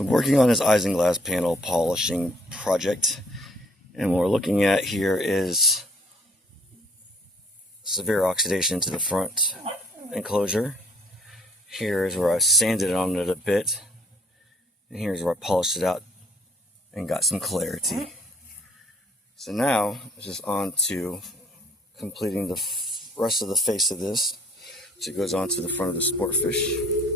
So I'm working on this Isinglass panel polishing project, and what we're looking at here is severe oxidation to the front enclosure. Here is where I sanded on it a bit, and here's where I polished it out and got some clarity. So now it's just on to completing the rest of the face of this, which it goes on to the front of the sport fish.